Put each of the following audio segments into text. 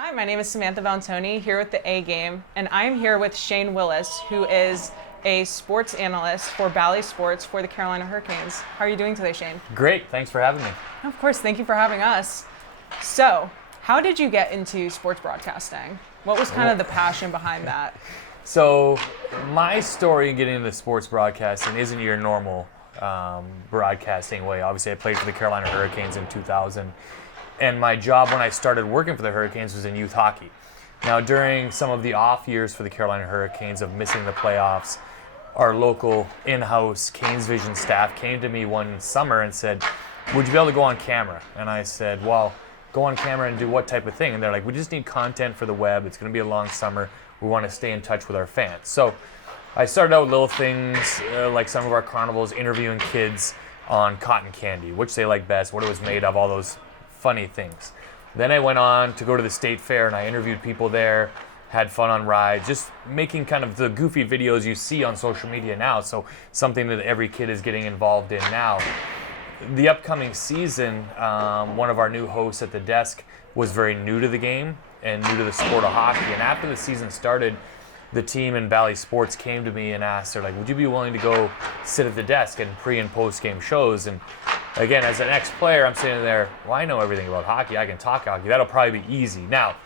Hi, my name is Samantha Bellantoni here with the A Game, and I'm here with Shane Willis, who is a sports analyst for Bally Sports for the Carolina Hurricanes. How are you doing today, Shane? Great, thanks for having me. Of course, thank you for having us. So, how did you get into sports broadcasting? What was kind of the passion behind that? So, my story in getting into sports broadcasting isn't your normal broadcasting way. Obviously, I played for the Carolina Hurricanes in 2000. And my job when I started working for the Hurricanes was in youth hockey. Now, during some of the off years for the Carolina Hurricanes of missing the playoffs, our local in-house Canes Vision staff came to me one summer and said, would you be able to go on camera? And I said, well, go on camera and do what type of thing? And they're like, we just need content for the web. It's going to be a long summer. We want to stay in touch with our fans. So I started out with little things like some of our carnivals, interviewing kids on cotton candy, which they like best, what it was made of, all those funny things. Then I went on to go to the state fair and I interviewed people there, had fun on rides, just making kind of the goofy videos you see on social media now. So something that every kid is getting involved in now. The upcoming season, one of our new hosts at the desk was very new to the game and new to the sport of hockey. And after the season started, the team in Bally Sports came to me and asked, they're like, would you be willing to go sit at the desk and pre and post game shows? And again, as an ex-player, I'm sitting there, well, I know everything about hockey. I can talk hockey. That'll probably be easy. Now,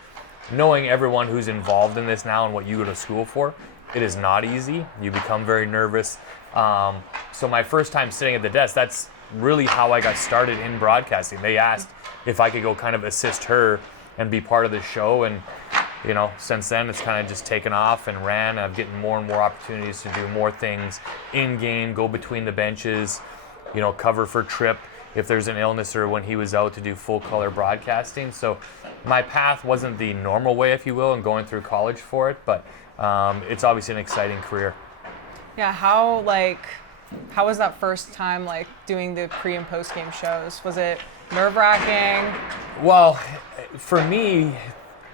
knowing everyone who's involved in this now and what you go to school for, it is not easy. You become very nervous. So my first time sitting at the desk, that's really how I got started in broadcasting. They asked if I could go kind of assist her and be part of the show. And you know, since then it's kind of just taken off and ran. I'm getting more and more opportunities to do more things in game, go between the benches, you know, cover for Tripp if there's an illness or when he was out to do full color broadcasting. So my path wasn't the normal way, if you will, and going through college for it, but it's obviously an exciting career. Yeah, how was that first time doing the pre and post game shows? Was it nerve-wracking? Well, for me,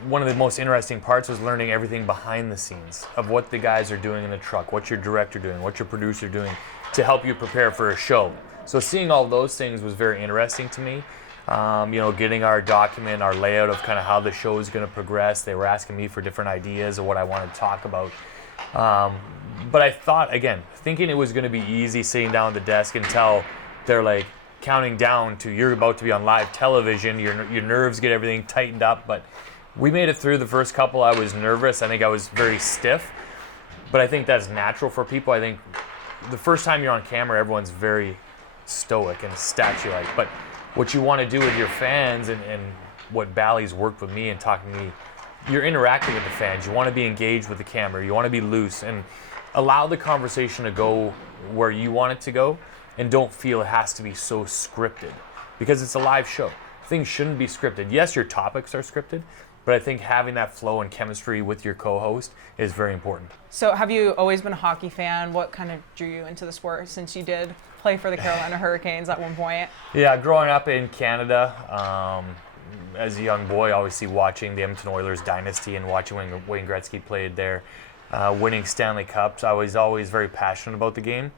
one of the most interesting parts was learning everything behind the scenes of what the guys are doing in the truck, what your director doing, what your producer doing to help you prepare for a show. So seeing all those things was very interesting to me. You know, getting our document, our layout of kind of how the show is going to progress. They were asking me for different ideas of what I wanted to talk about. But I thought, again, thinking it was going to be easy sitting down at the desk until they're like counting down to you're about to be on live television, your nerves get everything tightened up. But we made it through the first couple. I was nervous. I think I was very stiff. But I think that's natural for people. I think the first time you're on camera, everyone's very stoic and statue-like. But what you want to do with your fans and what Bally's worked with me and talking to me, you're interacting with the fans. You want to be engaged with the camera. You want to be loose and allow the conversation to go where you want it to go and don't feel it has to be so scripted because it's a live show. Things shouldn't be scripted. Yes, your topics are scripted, but I think having that flow and chemistry with your co-host is very important. So have you always been a hockey fan? What kind of drew you into the sport since you did play for the Carolina Hurricanes at one point? Yeah, growing up in Canada, as a young boy, obviously watching the Edmonton Oilers dynasty and watching when Wayne Gretzky played there, winning Stanley Cups, I was always very passionate about the game.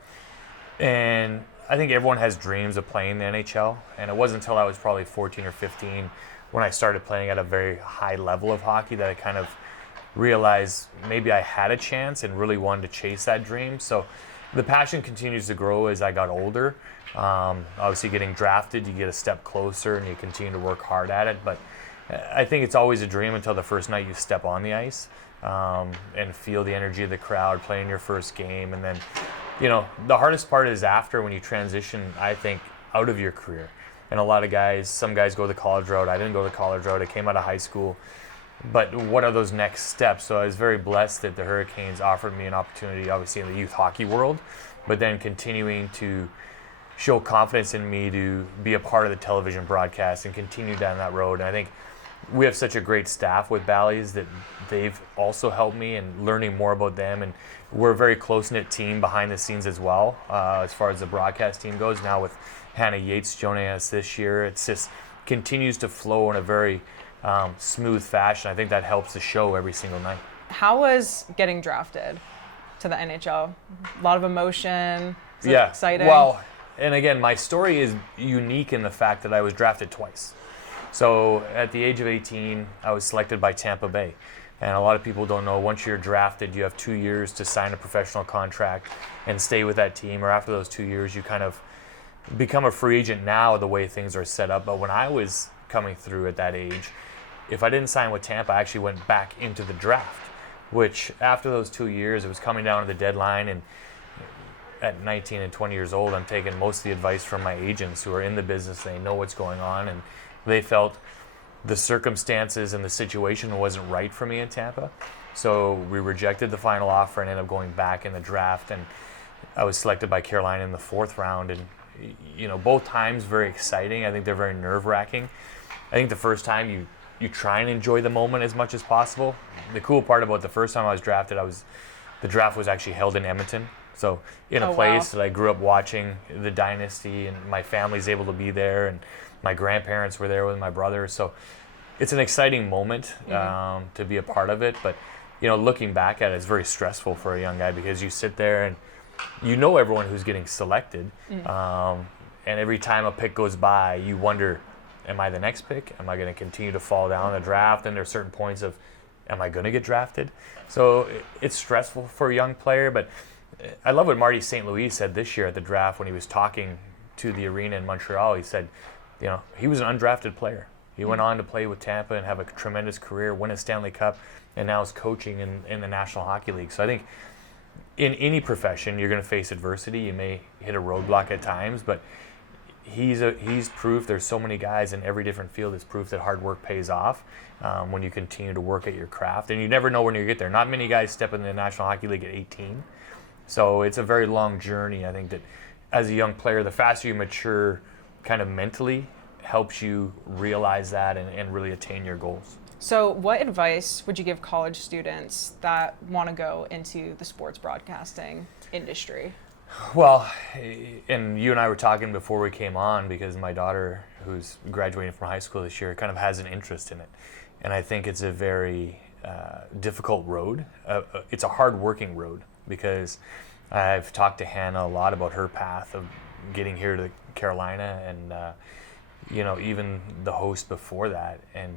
And I think everyone has dreams of playing the NHL, and it wasn't until I was probably 14 or 15 when I started playing at a very high level of hockey that I kind of realized maybe I had a chance and really wanted to chase that dream. So the passion continues to grow as I got older. Obviously getting drafted, you get a step closer and you continue to work hard at it. But I think it's always a dream until the first night you step on the ice and feel the energy of the crowd, playing your first game. And then, you know, the hardest part is after when you transition, I think, out of your career. And a lot of guys, some guys go the college route. I didn't go the college route. I came out of high school. But what are those next steps? So I was very blessed that the Hurricanes offered me an opportunity, obviously in the youth hockey world, but then continuing to show confidence in me to be a part of the television broadcast and continue down that road. And I think we have such a great staff with Bally's that they've also helped me in learning more about them. And we're a very close-knit team behind the scenes as well, as far as the broadcast team goes. Now with Hannah Yates joining us this year, it's just continues to flow in a very smooth fashion. I think that helps the show every single night. How was getting drafted to the NHL? A lot of emotion. Is it exciting? Well, and again, my story is unique in the fact that I was drafted twice. So at the age of 18, I was selected by Tampa Bay. And a lot of people don't know, once you're drafted, you have 2 years to sign a professional contract and stay with that team. Or after those 2 years, you kind of become a free agent now, the way things are set up. But when I was coming through at that age, if I didn't sign with Tampa, I actually went back into the draft, which after those 2 years, it was coming down to the deadline. And at 19 and 20 years old, I'm taking most of the advice from my agents who are in the business. They know what's going on, and they felt the circumstances and the situation wasn't right for me in Tampa. So we rejected the final offer and ended up going back in the draft. And I was selected by Carolina in the 4th round. And, both times very exciting. I think they're very nerve-wracking. I think the first time you try and enjoy the moment as much as possible. The cool part about the first time I was drafted, the draft was actually held in Edmonton. So in a place that I grew up watching the dynasty, and my family's able to be there, and my grandparents were there with my brother. So it's an exciting moment to be a part of it. But, looking back at it, it's very stressful for a young guy because you sit there and everyone who's getting selected. And every time a pick goes by, you wonder, am I the next pick? Am I going to continue to fall down the draft? And there's certain points of, am I going to get drafted? So it's stressful for a young player. But I love what Marty St. Louis said this year at the draft when he was talking to the arena in Montreal. He said, he was an undrafted player. He went on to play with Tampa and have a tremendous career, win a Stanley Cup, and now is coaching in the National Hockey League. So I think in any profession, you're going to face adversity. You may hit a roadblock at times, but he's proof. There's so many guys in every different field that's proof that hard work pays off when you continue to work at your craft. And you never know when you get there. Not many guys step in the National Hockey League at 18. So it's a very long journey. I think that as a young player, the faster you mature kind of mentally helps you realize that and really attain your goals. So what advice would you give college students that want to go into the sports broadcasting industry? Well, and you and I were talking before we came on, because my daughter, who's graduating from high school this year, kind of has an interest in it. And I think it's a very difficult road. It's a hard-working road, because I've talked to Hannah a lot about her path of getting here to Carolina, and even the host before that. And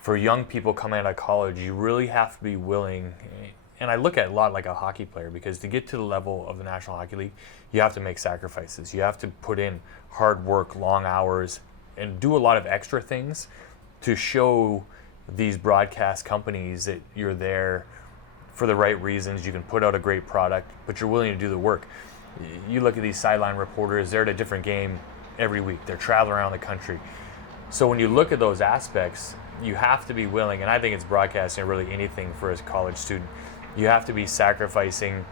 for young people coming out of college, you really have to be willing. And I look at it a lot like a hockey player, because to get to the level of the National Hockey League, you have to make sacrifices. You have to put in hard work, long hours, and do a lot of extra things to show these broadcast companies that you're there for the right reasons. You can put out a great product, but you're willing to do the work. You look at these sideline reporters, they're at a different game every week. They're traveling around the country. So when you look at those aspects, you have to be willing, and I think it's broadcasting, really anything for a college student. You have to be sacrificing,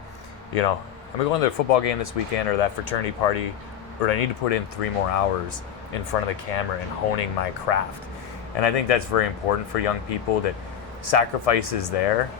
I'm going to the football game this weekend, or that fraternity party, or I need to put in 3 more hours in front of the camera and honing my craft. And I think that's very important for young people, that sacrifice is there,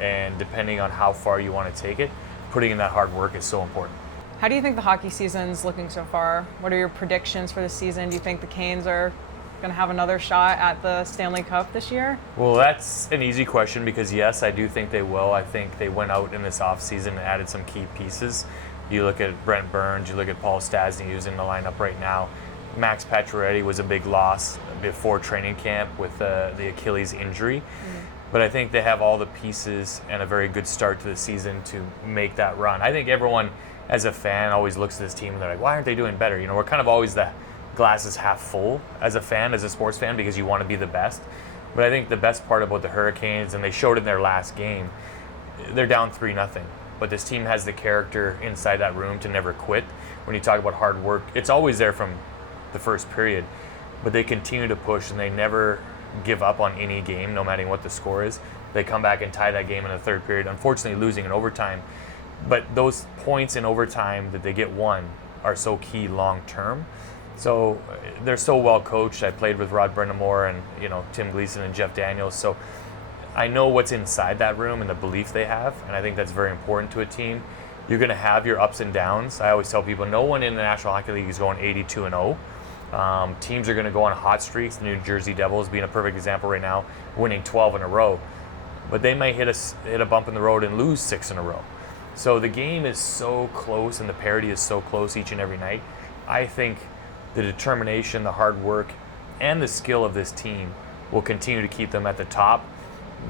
and depending on how far you want to take it, putting in that hard work is so important. How do you think the hockey season's looking so far? What are your predictions for the season? Do you think the Canes are going to have another shot at the Stanley Cup this year? Well, that's an easy question, because yes, I do think they will. I think they went out in this offseason and added some key pieces. You look at Brent Burns, you look at Paul Stastny, who's in the lineup right now. Max Pacioretty was a big loss before training camp with the Achilles injury. But I think they have all the pieces and a very good start to the season to make that run. I think everyone, as a fan, always looks at this team and they're like, why aren't they doing better? We're kind of always the glass is half full as a fan, as a sports fan, because you want to be the best. But I think the best part about the Hurricanes, and they showed it in their last game, they're down 3-0. But this team has the character inside that room to never quit. When you talk about hard work, it's always there from the first period. But they continue to push, and they never give up on any game, no matter what the score is. They come back and tie that game in the third period, unfortunately losing in overtime. But those points in overtime that they get won are so key long term. So they're so well coached. I played with Rod Brindamore and Tim Gleason and Jeff Daniels. So I know what's inside that room and the belief they have, and I think that's very important to a team. You're going to have your ups and downs. I always tell people, no one in the National Hockey League is going 82-0. Teams are going to go on hot streaks. The New Jersey Devils being a perfect example right now, winning 12 in a row. But they might hit a bump in the road and lose 6 in a row. So the game is so close, and the parity is so close each and every night. I think the determination, the hard work, and the skill of this team will continue to keep them at the top.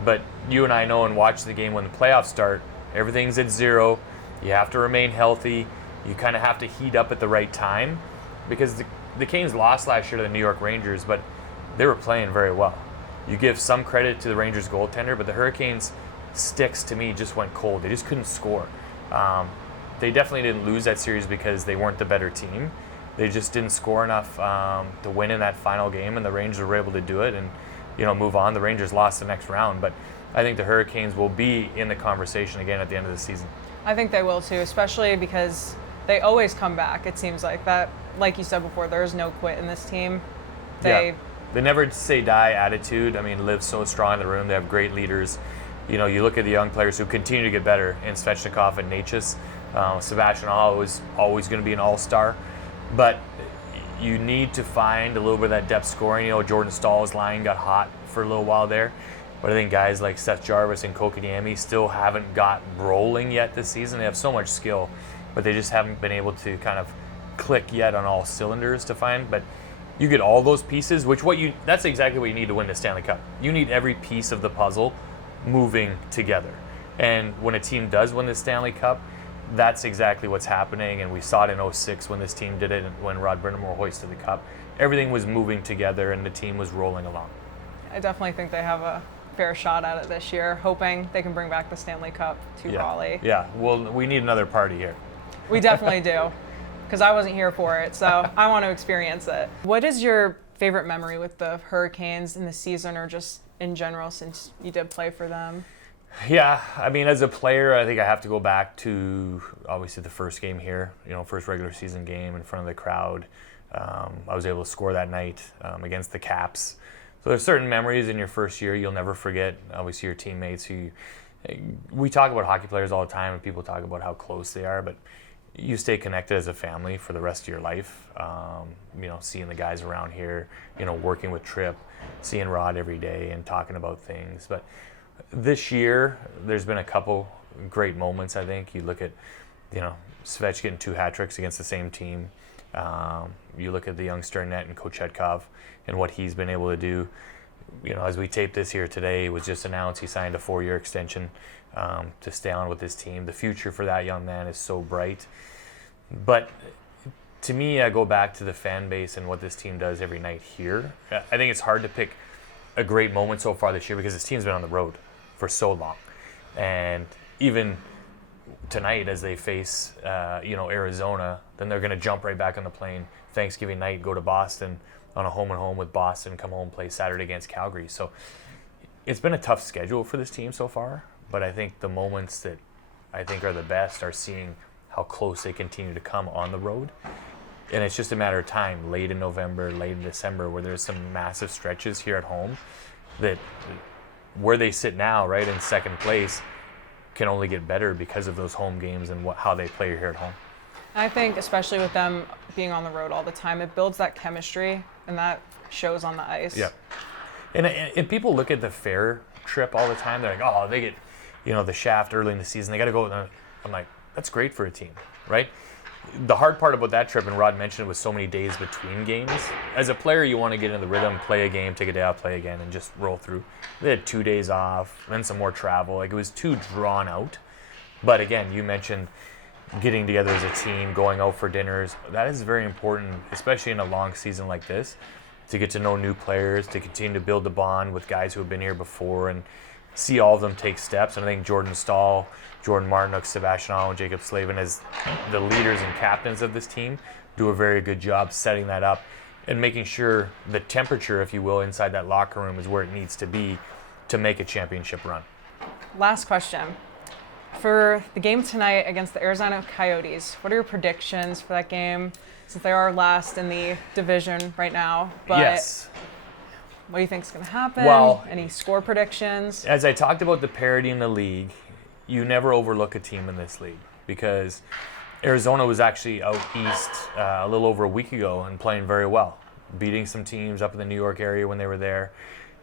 But you and I know and watch the game when the playoffs start, everything's at zero. You have to remain healthy. You kind of have to heat up at the right time, because the Canes lost last year to the New York Rangers, but they were playing very well. You give some credit to the Rangers goaltender, but the Hurricanes sticks to me just went cold. They just couldn't score. They definitely didn't lose that series because they weren't the better team. They just didn't score enough to win in that final game, and the Rangers were able to do it and move on. The Rangers lost the next round, but I think the Hurricanes will be in the conversation again at the end of the season. I think they will too, especially because they always come back. It seems like that. Like you said before, there's no quit in this team. They never say die attitude. I mean, lives so strong in the room. They have great leaders. You look at the young players who continue to get better in Svechnikov and Necas. Sebastian Aho is always going to be an all-star. But you need to find a little bit of that depth scoring. Jordan Stahl's line got hot for a little while there. But I think guys like Seth Jarvis and Kotkaniemi still haven't got rolling yet this season. They have so much skill, but they just haven't been able to kind of click yet on all cylinders to find. But you get all those pieces, that's exactly what you need to win the Stanley Cup. You need every piece of the puzzle moving together. And when a team does win the Stanley Cup, that's exactly what's happening. And we saw it in 2006 when this team did it, when Rod Brind'Amour hoisted the cup. Everything was moving together and the team was rolling along. I definitely think they have a fair shot at it this year, hoping they can bring back the Stanley Cup to Raleigh. Yeah, well, we need another party here. We definitely do, because I wasn't here for it, so I want to experience it. What is your favorite memory with the Hurricanes in the season, or just in general, since you did play for them? Yeah, I mean, as a player, I think I have to go back to, obviously, the first game here, first regular season game in front of the crowd. I was able to score that night against the Caps. So there's certain memories in your first year you'll never forget. Obviously, your teammates we talk about hockey players all the time, and people talk about how close they are, but you stay connected as a family for the rest of your life. Seeing the guys around here, working with Tripp, seeing Rod every day and talking about things. But this year, there's been a couple great moments, I think. You look at, Svech getting 2 hat tricks against the same team. You look at the young Sternett and Kochetkov and what he's been able to do. As we tape this here today, it was just announced he signed a 4-year extension to stay on with his team. The future for that young man is so bright. But to me, I go back to the fan base and what this team does every night here. I think it's hard to pick a great moment so far this year because this team's been on the road for so long. And even tonight, as they face Arizona, then they're going to jump right back on the plane Thanksgiving night, go to Boston on a home and home with Boston, come home, play Saturday against Calgary. So it's been a tough schedule for this team so far, but I think the moments that I think are the best are seeing how close they continue to come on the road. And it's just a matter of time, late in November, late in December, where there's some massive stretches here at home that where they sit now, right, in second place, can only get better because of those home games and how they play here at home. I think, especially with them being on the road all the time, it builds that chemistry, and that shows on the ice. Yeah. And people look at the fair trip all the time. They're like, oh, they get, the shaft early in the season. They got to go. I'm like, that's great for a team, right? The hard part about that trip, and Rod mentioned it, was so many days between games. As a player, you want to get into the rhythm, play a game, take a day off, play again, and just roll through. They had 2 days off, then some more travel. Like, it was too drawn out. But again, you mentioned getting together as a team, going out for dinners. That is very important, especially in a long season like this, to get to know new players, to continue to build the bond with guys who have been here before and see all of them take steps. And I think Jordan Stahl, Jordan Martinook, Sebastian Aho, and Jacob Slavin, as the leaders and captains of this team, do a very good job setting that up and making sure the temperature, if you will, inside that locker room is where it needs to be to make a championship run. Last question. For the game tonight against the Arizona Coyotes, what are your predictions for that game, since they are last in the division right now? But yes. What do you think is going to happen? Well, any score predictions? As I talked about the parity in the league, you never overlook a team in this league, because Arizona was actually out east a little over a week ago and playing very well, beating some teams up in the New York area when they were there.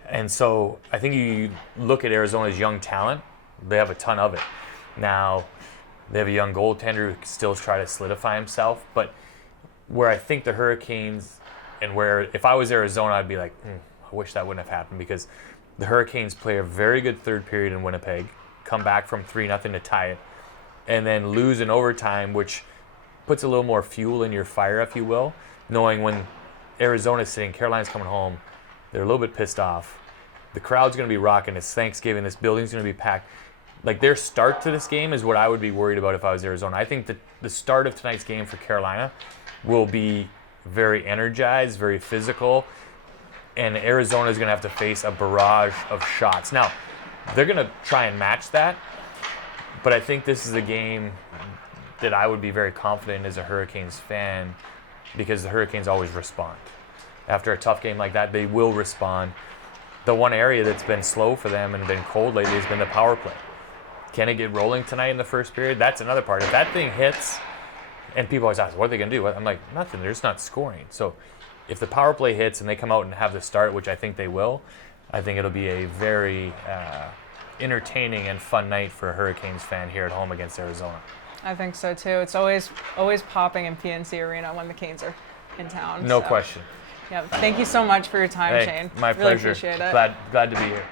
And so I think you look at Arizona's young talent, they have a ton of it. Now, they have a young goaltender who can still try to solidify himself, but where I think the Hurricanes And where if I was Arizona, I'd be like, I wish that wouldn't have happened, because the Hurricanes play a very good third period in Winnipeg, come back from 3-0 to tie it, and then lose in overtime, which puts a little more fuel in your fire, if you will, knowing when Arizona's sitting, Carolina's coming home, they're a little bit pissed off. The crowd's going to be rocking. It's Thanksgiving. This building's going to be packed. Like, their start to this game is what I would be worried about if I was Arizona. I think that the start of tonight's game for Carolina will be very energized, very physical, and Arizona's going to have to face a barrage of shots. Now, they're going to try and match that, but I think this is a game that I would be very confident as a Hurricanes fan, because the Hurricanes always respond. After a tough game like that, they will respond. The one area that's been slow for them and been cold lately has been the power play. Can it get rolling tonight in the first period? That's another part. If that thing hits, and people always ask, what are they going to do? I'm like, nothing. They're just not scoring. So if the power play hits and they come out and have the start, which I think they will, I think it'll be a very entertaining and fun night for a Hurricanes fan here at home against Arizona. I think so too. It's always popping in PNC Arena when the Canes are in town. No question. Yeah. Thank you so much for your time, Shane. My really pleasure. Appreciate it. Glad to be here.